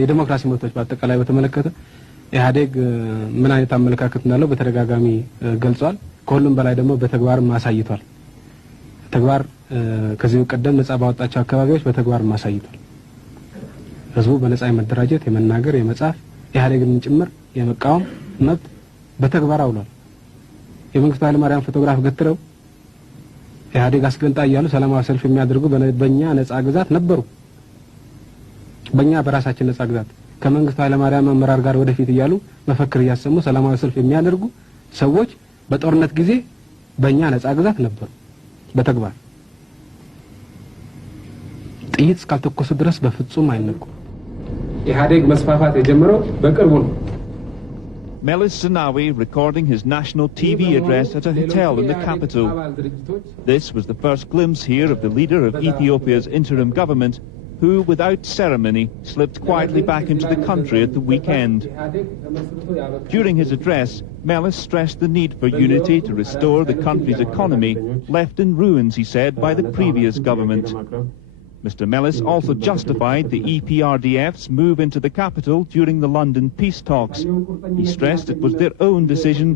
የዲሞክራሲ መብቶች በአጠቃላይ በተመለከተ ኢህአዴግ ምን አይነት አመለካከት እንዳለው በተደጋጋሚ ገልጿል። ከሁሉም በላይ ደግሞ በተግባር ማሳይቷል። ተግባር ከዚህ ቀደም ነጻ ባወጣቸው አካባቢዎች በተግባር ማሳይቷል። ህዝቡ በነጻ የመደራጀት የመናገር የመጻፍ ኢህአዴግን ጭምር የመቃወም መብት በተግባር አውሏል። የመንግስቱ ኃይለማርያም ፎቶግራፍ ገትረው ኢህአዴግ አስገንጣ እያሉ ሰላማዊ ሰልፍ የሚያደርጉ በእኛ ነጻ ግዛት ነበሩ። በእኛ በራሳችን ነጻ ግዛት ከመንግስቱ ኃይለማርያም አመራር ጋር ወደፊት እያሉ መፈክር እያሰሙ ሰላማዊ ሰልፍ የሚያደርጉ ሰዎች በጦርነት ጊዜ በእኛ ነጻ ግዛት ነበሩ። በተግባር ጥይት እስካልተኮሱ ድረስ በፍጹም አይነቁም። ኢህአዴግ መስፋፋት የጀመረው በቅርቡ ነው። Melis Zenawi recording his national TV address at a hotel in the capital. This was the first glimpse here of the leader of Ethiopia's interim government, who, without ceremony, slipped quietly back into the country at the weekend. During his address, Melis stressed the need for unity to restore the country's economy, left in ruins, he said, by the previous government. Mr. Melis also justified the EPRDF's move into the capital during the London peace talks. He stressed it was their own decision,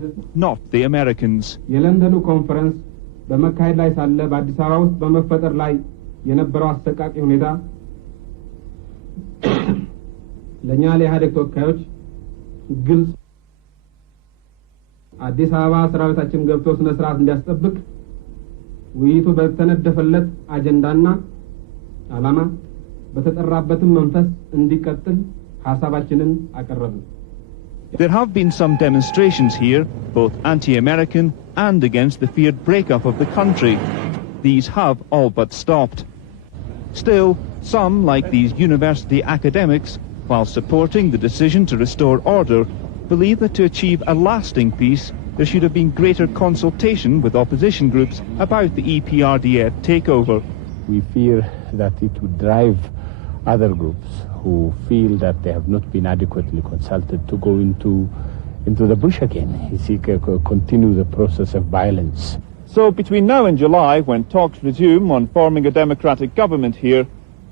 not the Americans. የለንደኑ ኮንፈረንስ በመካሄድ ላይ ሳለ በአዲስ አበባ ውስጥ በመፈጠር ላይ የነበረው አሰቃቂ ሁኔታ ለኛ ለኢህአዴግ ተወካዮች ግልጽ አዲስ አበባ ሰራዊታችን ገብቶ ስነ ስርዓት እንዲያስጠብቅ ውይይቱ በተነደፈለት አጀንዳና ዓላማ በተጠራበትም መንፈስ እንዲቀጥል ሐሳባችንን አቀረብን። There have been some demonstrations here, both anti-American and against the feared breakup of the country. These have all but stopped. Still, some, like these university academics, while supporting the decision to restore order, believe that to achieve a lasting peace, there should have been greater consultation with opposition groups about the EPRDF takeover. We fear that it would drive other groups who feel that they have not been adequately consulted to go into the bush again, continue the process of violence. So between now and July, when talks resume on forming a democratic government here,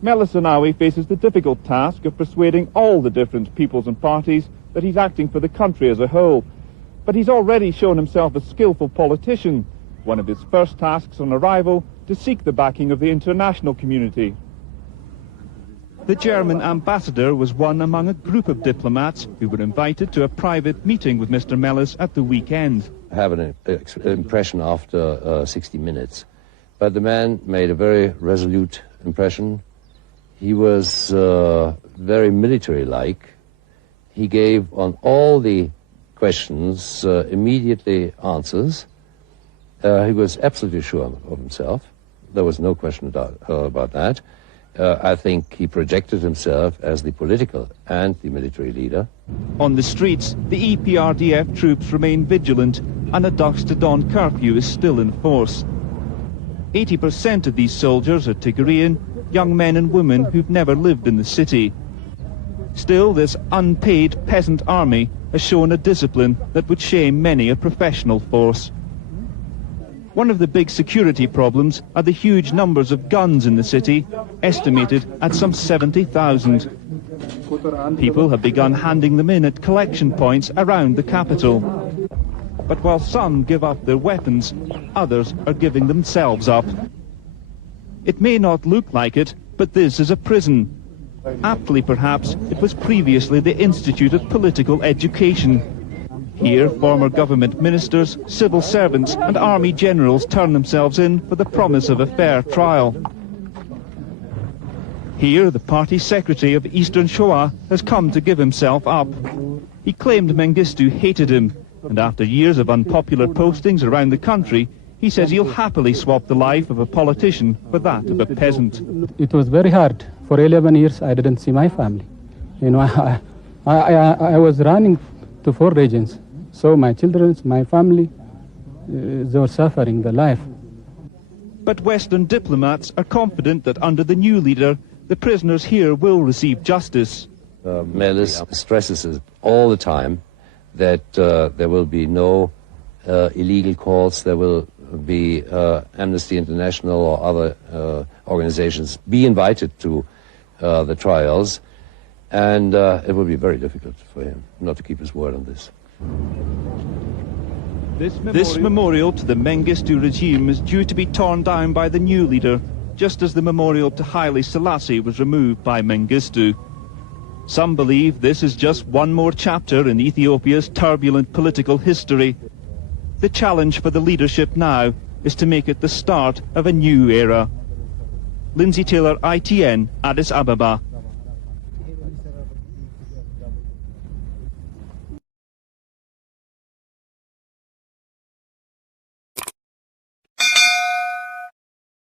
Melis Zenawi faces the difficult task of persuading all the different peoples and parties that he's acting for the country as a whole. But he's already shown himself a skillful politician. One of his first tasks on arrival, to seek the backing of the international community. The German ambassador was one among a group of diplomats who were invited to a private meeting with Mr. Melis at the weekend. I have an impression after 60 minutes, but the man made a very resolute impression. He was very military-like. He gave on all the questions immediately answers. He was absolutely sure of himself. There was no question about that. I think he projected himself as the political and the military leader. On the streets, the EPRDF troops remain vigilant and a dusk to dawn curfew is still in force. 80% of these soldiers are Tigrayan, young men and women who've never lived in the city. Still, this unpaid peasant army has shown a discipline that would shame many a professional force. One of the big security problems are the huge numbers of guns in the city, estimated at some 70,000. People have begun handing them in at collection points around the capital. But while some give up their weapons, others are giving themselves up. It may not look like it, but this is a prison. Aptly, perhaps, it was previously the Institute of Political Education. Here, former government ministers, civil servants and army generals turn themselves in for the promise of a fair trial. Here, the party secretary of Eastern Shoa has come to give himself up. He claimed Mengistu hated him, and after years of unpopular postings around the country, he says he'll happily swap the life of a politician for that of a peasant. It was very hard. For 11 years, I didn't see my family. You know, I was running to 4 regions. So my children, my family, they were suffering the life. But Western diplomats are confident that under the new leader, the prisoners here will receive justice. Melis stresses it all the time that there will be no illegal courts, there will be Amnesty International or other organizations be invited to the trials. And it will be very difficult for him not to keep his word on this. This memorial to the Mengistu regime is due to be torn down by the new leader, just as the memorial to Haile Selassie was removed by Mengistu. Some believe this is just one more chapter in Ethiopia's turbulent political history. The challenge for the leadership now is to make it the start of a new era. Lindsay Taylor, ITN, Addis Ababa.